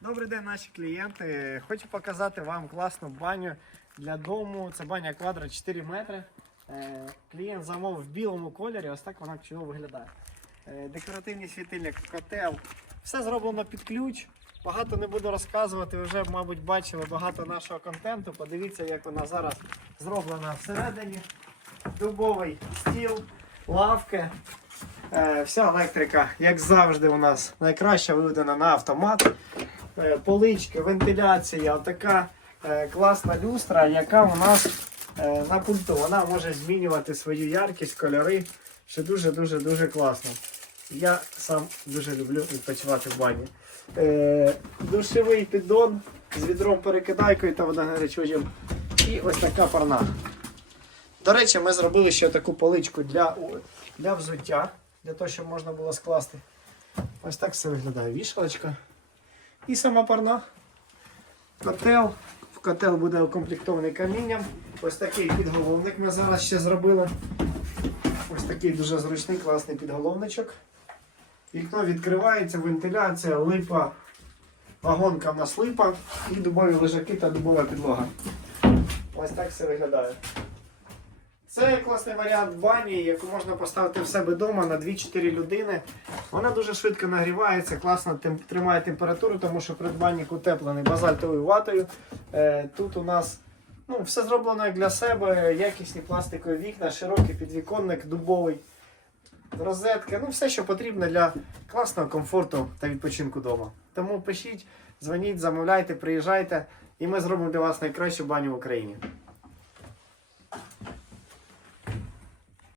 Добрий день, наші клієнти. Хочу показати вам класну баню для дому. Це баня квадра 4 метри. Е, Клієнт замовив в білому кольорі, ось так вона чудово виглядає. Е, Декоративний світильник, котел. Все зроблено під ключ. Багато не буду розказувати, вже, мабуть, бачили багато нашого контенту. Подивіться, як вона зараз зроблена всередині. Дубовий стіл, лавки. Е, Вся електрика, як завжди, у нас найкраще виведена на автомат. Е, Полички, вентиляція, така е, класна люстра, яка у нас е, на пульту. Вона може змінювати свою яркість, кольори. Що дуже-дуже дуже класно. Я сам дуже люблю відпочивати в бані. Душевий піддон з відром перекидайкою та водогарячучим. І ось така парна. До речі, ми зробили ще таку поличку для, для взуття, для того, щоб можна було скласти. Ось так все виглядає. Вішалочка. І сама парна. Котел. В котел буде укомплектований камінням. Ось такий підголовник ми зараз ще зробили. Ось такий дуже зручний, класний підголовничок. Вікно відкривається, вентиляція, липа, вагонка в нас липа і дубові лежаки та дубова підлога. Ось так все виглядає. Це класний варіант бані, яку можна поставити в себе вдома на 2-4 людини. Вона дуже швидко нагрівається, класно тримає температуру, тому що придбанник утеплений базальтовою ватою. Е, тут у нас ну, все зроблено як для себе, якісні пластикові вікна, широкий підвіконник, дубовий, розетки, ну все, що потрібно для класного комфорту та відпочинку вдома. Тому пишіть, дзвоніть, замовляйте, приїжджайте, і ми зробимо для вас найкращу баню в Україні.